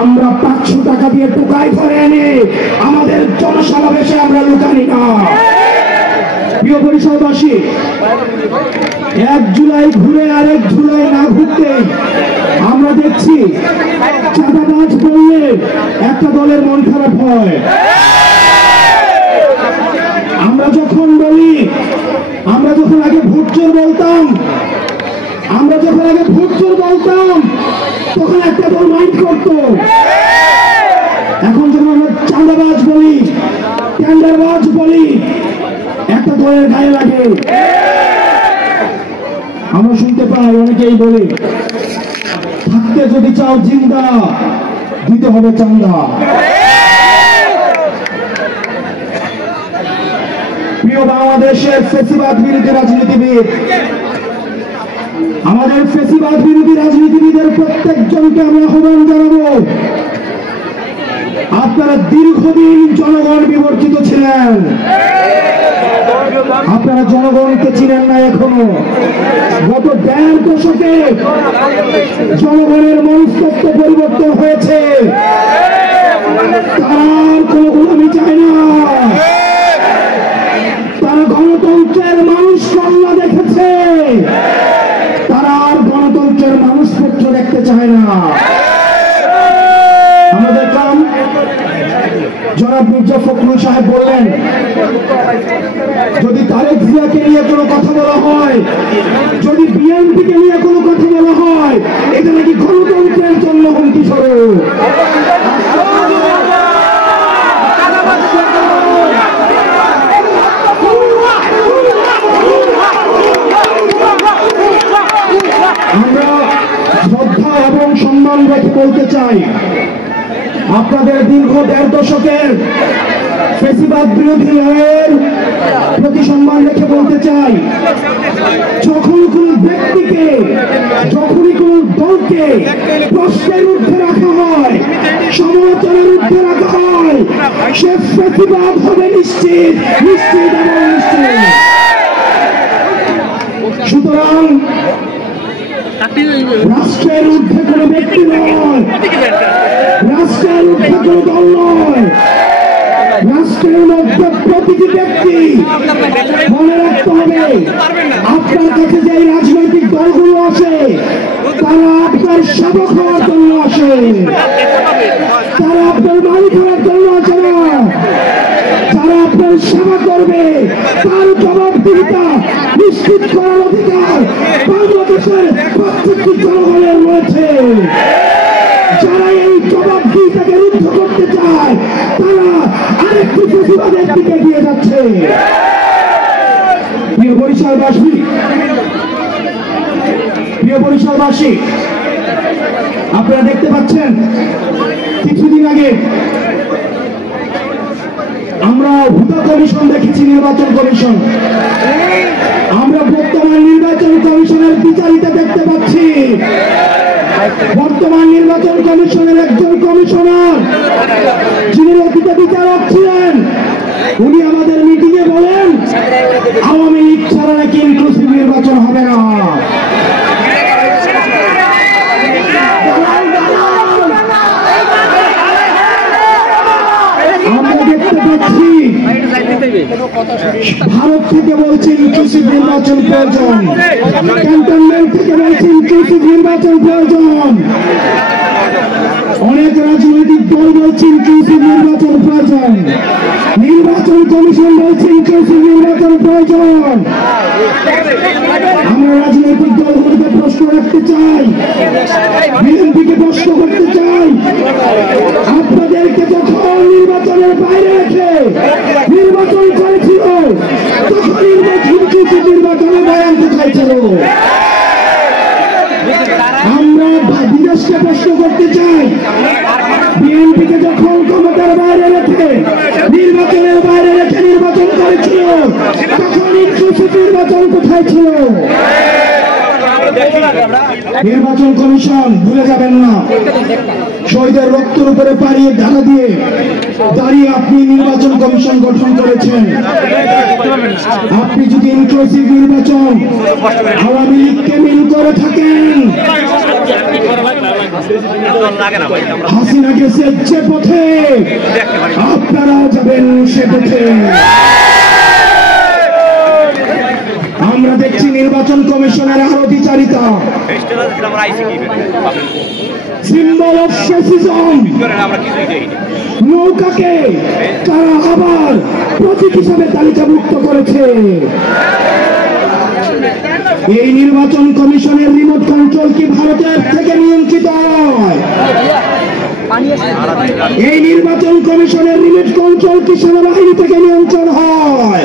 আমরা 500 টাকা দিয়ে টোকাই ধরে এনে আমাদের জনসমাবেশে আমরা লুকানি না। প্রিয় বরিশালবাসী, 1 জুলাই ঘুরে আরেক জুলাই না ঘুরতে আমরা দেখছি চাঁদাবাজ বললে একটা দলের মন খারাপ হয়। আমরা যখন বলি, আমরা যখন আগে ভোট চোর বলতাম, তখন একটা দল মাইন্ড করতো। এখন যখন আমরা চাঁদাবাজ বলি, টেন্ডারবাজ বলি, একটা দলের গায়ে লাগে। আমরা শুনতে পাই অনেকেই বলে, থাকতে যদি চাও জিন্দা, দিতে হবে চান্দা। প্রিয় বাংলাদেশের ফেসিবাদ বিরোধী রাজনীতিবিদ, আমাদের ফেসিবাদ বিরোধী রাজনীতিবিদের প্রত্যেকজনকে আমি আহ্বান জানাবো, আপনারা দীর্ঘদিন জনগণ বিবর্তিত ছিলেন, আপনারা জনগণকে চিনেন না এখনো। গত 1.5 দশকে জনগণের মনস্তত্ত্ব পরিবর্তন হয়েছে। তারা কোনো গোলামি চায় না, তারা গণতন্ত্রের মানুষ কন্যা দেখেছে, তারা আর গণতন্ত্রের মানুষপত্র দেখতে চায় না। আমরা দেখলাম জনাব মির্জা ফখরুল সাহেব বললেন, যদি তারেক জিয়াকে নিয়ে কোনো কথা বলা হয়, যদি বিএনপিকে নিয়ে কোনো কথা বলা হয়, এটা নাকি গণতন্ত্রের জন্য হুমকি স্বরূপ। আমরা শ্রদ্ধা এবং সম্মান রেখে বলতে চাই, আপনাদের দীর্ঘ 1.5 দশকের ফেসিবাদ বিরোধী লড়াইয়ের প্রতি সম্মান রেখে বলতে চাই, যখন কোন ব্যক্তিকে, যখনই কোন দলকে প্রশ্নের ঊর্ধ্বে রাখা হয়, সমালোচনার ঊর্ধ্বে রাখা হয়, সে ফেসিবাদ হবে নিশ্চিত, নিশ্চিত এবং নিশ্চিত। সুতরাং রাষ্ট্রের ঊর্ধ্বে কোনো ব্যক্তি নয়, রাষ্ট্রের ঊর্ধ্বে কোনো দল নয়, রাষ্ট্রের মধ্যে প্রতিটি ব্যক্তি। মনে রাখতে হবে, আপনার কাছে যে রাজনৈতিক দলগুলো আসে, তারা আপনার সেবক হওয়ার জন্য আসে, তারা আপনার মালিক হওয়ার জন্য আসে না। যারা আপনার সেবা করবে, তার জবাবদিহিতা নিশ্চিত করার অধিকার বাংলাদেশের প্রত্যেকটি জনগণের রয়েছে। যারা এই জবাবদিহিতাকে রুদ্ধ করতে চায়, তারা আরেকটি ফেসিবাদের দিকে এগিয়ে যাচ্ছে। প্রিয় বরিশালবাসী, আপনারা দেখতে পাচ্ছেন কিছুদিন আগে আমরা হুদা কমিশন দেখেছি, নির্বাচন কমিশন। আমরা বর্তমান নির্বাচন কমিশনের বিচারিতা দেখতে পাচ্ছি। বর্তমান নির্বাচন কমিশনের একজন কমিশনার, যিনি অতীতে বিচারক ছিলেন, উনি আমাদের মিটিংয়ে বলেন, আওয়ামী লীগ ছাড়া নাকি ইনক্লুসিভ নির্বাচন হবে না। আমরা দেখতে পাচ্ছি ভারত থেকে বলছে ইনক্লুসিভ নির্বাচন প্রয়োজন, ক্যান্টনমেন্ট থেকে বলছে ইনক্লুসিভ নির্বাচন প্রয়োজন, অনেক রাজনৈতিক দল বলছে ইনক্লুসিভ নির্বাচন প্রয়োজন, নির্বাচন কমিশন বলছে ইনক্লুসিভ নির্বাচন প্রয়োজন। আমরা রাজনৈতিক দলগুলোকে প্রশ্ন রাখতে চাই, বিএনপিকে প্রশ্ন করতে চাই, আপনাদেরকে যখন নির্বাচনের বাইরে রেখে নির্বাচন করেছিল, তখন নির্বাচনের বয়ান কোথায় ছিল? আমরা বিদেশকে প্রশ্ন করতে চাই, বিএনপিকে যখন ক্ষমতার বাইরে রেখে, নির্বাচনের বাইরে রেখে নির্বাচন করেছিল, তখন ইনক্লুসিভ নির্বাচন কোথায় ছিল? নির্বাচন কমিশন ভুলে যাবেন না, শহীদের রক্তের উপরে দাঁড়িয়ে আপনি নির্বাচন কমিশন গঠন করেছেন। আপনি যদি ইনক্লুসিভ নির্বাচন আওয়ামী লীগকে মিল করে থাকেন, হাসিনা গেছে যে পথে আপনারাও যাবেন সে পথে। আমরা দেখছি নির্বাচন কমিশনের আরতিচারিতা, সিম্বল অফ ফ্যাসিজম। নৌকাকে তারা আবার প্রতীক হিসাবে তালিকাভুক্ত করেছে। এই নির্বাচন কমিশনের রিমোট কন্ট্রোল কি ভারতের থেকে নিয়ন্ত্রিত হয়? এই নির্বাচন কমিশনের রিমোট কন্ট্রোল কি সেনাবাহিনী থেকে নিয়ন্ত্রণ হয়?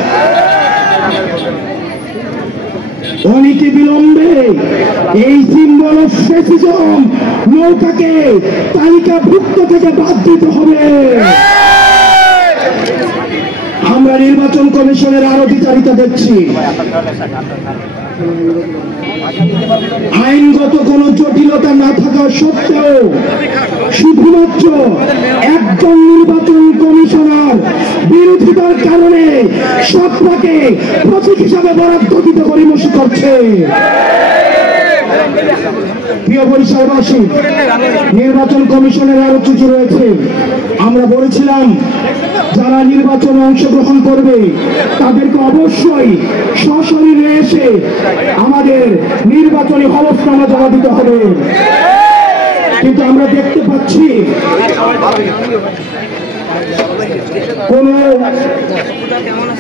অনীতি বিলম্বে এই সিম্বল অফ ফ্যাসিজম নৌকাকে তালিকাভুক্ত থেকে বাদ দিতে হবে। আমরা নির্বাচন কমিশনের আরতিচারিতা দেখছি। আইনগত কোন জটিলতা না থাকা সত্ত্বেও শুধুমাত্র একজন নির্বাচন কমিশনার বিরোধিতার কারণে সবটাকে প্রতীক হিসাবে বরাদ্দ দিতে গড়িমসি করছে। প্রিয় বরিশালবাসী, নির্বাচন কমিশনের আরো কিছু রয়েছে। আমরা বলেছিলাম যারা নির্বাচনে অংশগ্রহণ করবে তাদেরকে অবশ্যই সশরীরে এসে আমাদের নির্বাচনী হলফনামা জমা দিতে হবে। কিন্তু আমরা দেখতে পাচ্ছি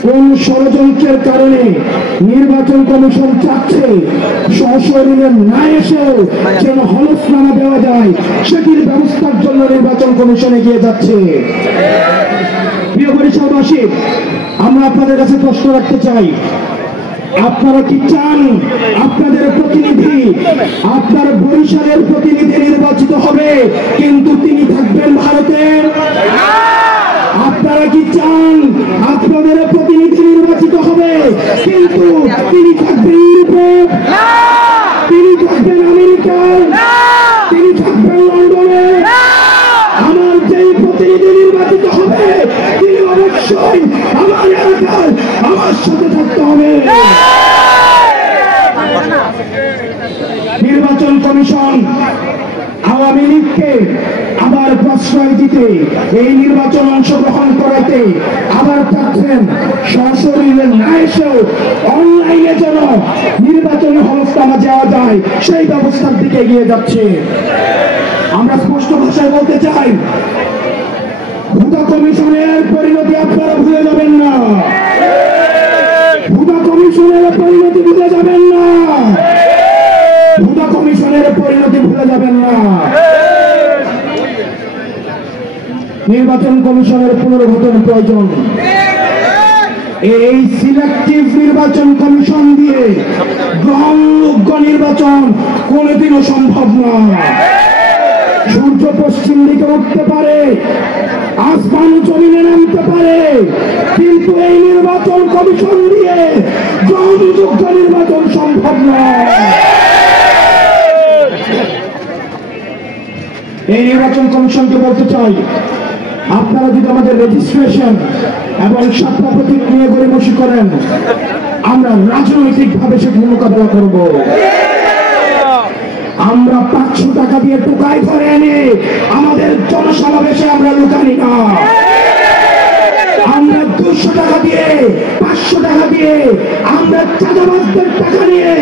কোন ষড়যন্ত্রের কারণে নির্বাচন কমিশন চাচ্ছে সশরীরে না এসেও যেন হলফনামা দেওয়া যায়, সেটির ব্যবস্থার জন্য নির্বাচন কমিশন এগিয়ে যাচ্ছে। প্রিয় বরিশালবাসী, আমরা আপনাদের কাছে প্রশ্ন রাখতে চাই, আপনারা কি চান আপনাদের প্রতিনিধি, আপনার বরিশালের প্রতিনিধি নির্বাচিত হবে কিন্তু তিনি থাকবেন ভারতের? আপনারা কি চান আপনাদের প্রতিনিধি নির্বাচিত হবে কিন্তু তিনি থাকবেন ইউরোপে, তিনি থাকবেন আমেরিকায়, তিনি থাকবেন লন্ডনে? আমার যেই প্রতিনিধি নির্বাচিত হবে তিনি অবশ্যই আমার এলাকায় আমার সাথে থাকতে হবে। নির্বাচন কমিশন আওয়ামী লীগকে আবার প্রশ্রয় দিতে, এই নির্বাচন অংশগ্রহণ করাতে আবার চাচ্ছেন সশরীরে না এসেও অনলাইনে যেন নির্বাচনী হলফনামা দেওয়া যায় সেই ব্যবস্থার দিকে এগিয়ে যাচ্ছে। আমরা স্পষ্ট ভাষায় বলতে চাই, ভুতা কমিশনের পরিণতি আপনারা ভুলে যাবেন না, ভুতা কমিশনের পরিণতি ভুলে যাবেন না, ভুতা কমিশনের পরিণতি ভুলে যাবেন না। নির্বাচন কমিশনের পুনর্গঠন প্রয়োজন। এই সিলেক্টিভ নির্বাচন কমিশন দিয়ে গ্রহণযোগ্য নির্বাচন কোনদিনও সম্ভব না। সূর্য পশ্চিম দিকে উঠতে পারে, আসমান জমিনে নামতে পারে, কিন্তু এই নির্বাচন কমিশন দিয়ে গ্রহণযোগ্য নির্বাচন সম্ভব নয়। এই নির্বাচন কমিশনকে বলতে চাই, আপনারা যদি আমাদের রেজিস্ট্রেশন এবং সাতটা প্রতীক নিয়ে গড়িমসি করেন, আমরা রাজনৈতিক ভাবে সেটি মোকাবেলা করব। আমরা 500 টাকা দিয়ে টোকাই করে এনে আমাদের জনসমাবেশে আমরা লুকানি না। আমরা 200 টাকা দিয়ে 500 টাকা দিয়ে আমরা চাঁদাবাজদের টাকা নিয়ে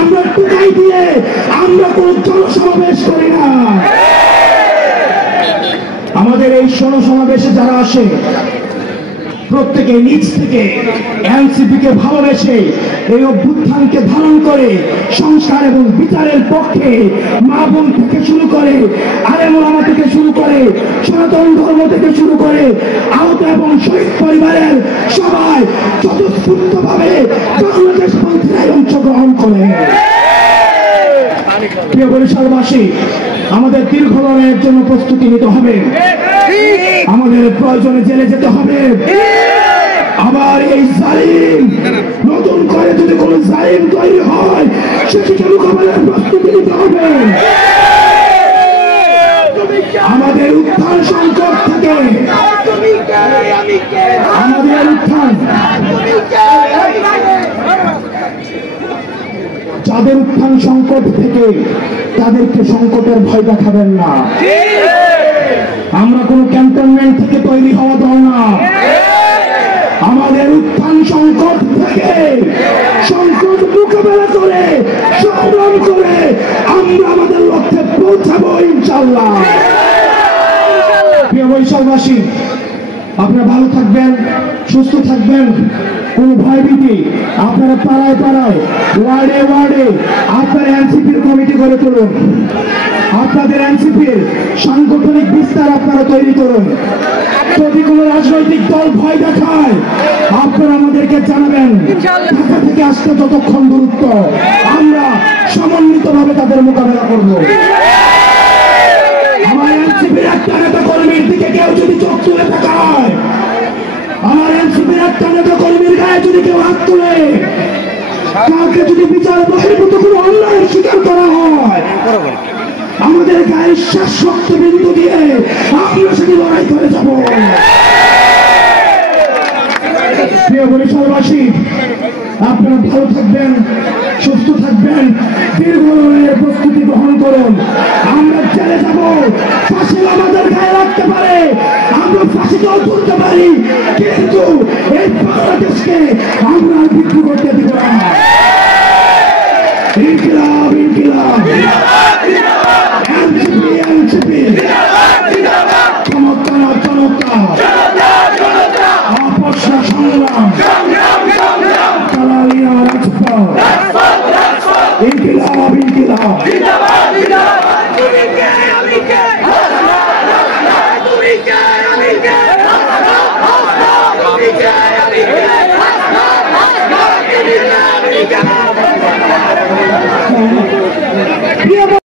আমরা টোকাই দিয়ে আমরা কোন জনসমাবেশ করি না। আমাদের এই জনসমাবেশে যারা আসে প্রত্যেকে নিজ থেকে এনসিপি কে ভালোবেসে এই অভ্যুত্থানকে ধারণ করে সংস্কার এবং বিচারের পক্ষে মা বোন থেকে শুরু করে আলেম ওলামা থেকে শুরু করে সনাতন ধর্ম থেকে শুরু করে আহত এবং শহীদ পরিবারের সবাই স্বতঃস্ফূর্তভাবে বাংলাদেশ পন্থীরাই অংশগ্রহণ করে। প্রিয় বরিশালবাসী, আমাদের দীর্ঘ লড়াইয়ের জন্য প্রস্তুতি নিতে হবে, আমাদের প্রয়োজনে জেলে যেতে হবে, আবার এই জালিম নতুন করে যদি কোনো জালিম তৈরি হয় সেটিকে মোকাবেলার প্রস্তুতি নিতে হবে। আমাদের উত্থান সংকট থেকে আমাদের উত্থান যাদের উত্থান সংকট থেকে তাদেরকে সংকটের ভয় দেখাবেন না। আমরা কোন ক্যান্টনমেন্ট থেকে তৈরি হওয়া দল না। আমাদের উত্থান সংকট থেকে সংকট মোকাবেলা করে সংগ্রাম করে আমরা আমাদের লক্ষ্যে পৌঁছাবো ইনশাআল্লাহ। প্রিয় বৈশাখবাসী, আপনারা ভালো থাকবেন, সুস্থ থাকবেন, কোনো ভয়ভীতি আপনারা পাড়ায় পাড়ায় ওয়ার্ডে ওয়ার্ডে আপনারা এনসিপির কমিটি করে তুলুন। আপনাদের এনসিপির সাংগঠনিক বিস্তার আপনারা তৈরি করুন। যদি কোনো রাজনৈতিক দল ভয় দেখায় আপনারা আমাদেরকে জানাবেন। ঢাকা থেকে আসতে যতক্ষণ দূরত্ব আমরা সমন্বিতভাবে তাদের মোকাবেলা করব। আমার এনসিপির একটা নেতা কর্মীর দিকে কেউ যদি চোখ তুলে তাকায়, আমার এনসিপির একটা নেতা কর্মীর গায়ে যদি কেউ হাত তুলে, কাউকে যদি বিচার বহির্ভূত কোনো অন্যায়ের স্বীকার করা হয়, আমাদের গায়ে শ্বাস শক্ত বিন্দু দিয়ে আমরা সেটি লড়াই করে যাব। প্রিয় বরিশালবাসী, আপনারা ভালো থাকবেন, সুস্থ থাকবেন, দীর্ঘ লড়াইয়ের প্রস্তুতি গ্রহণ করুন। আমরা জেলে যাব, ফাঁসি আমাদের গায়ে রাখতে পারে, আমরা ফাঁসিটাও তুলতে পারি, কিন্তু এই বাংলাদেশকে আমরা বিক্রি করতে দিব না। ইনকিলাব ইনকিলাব।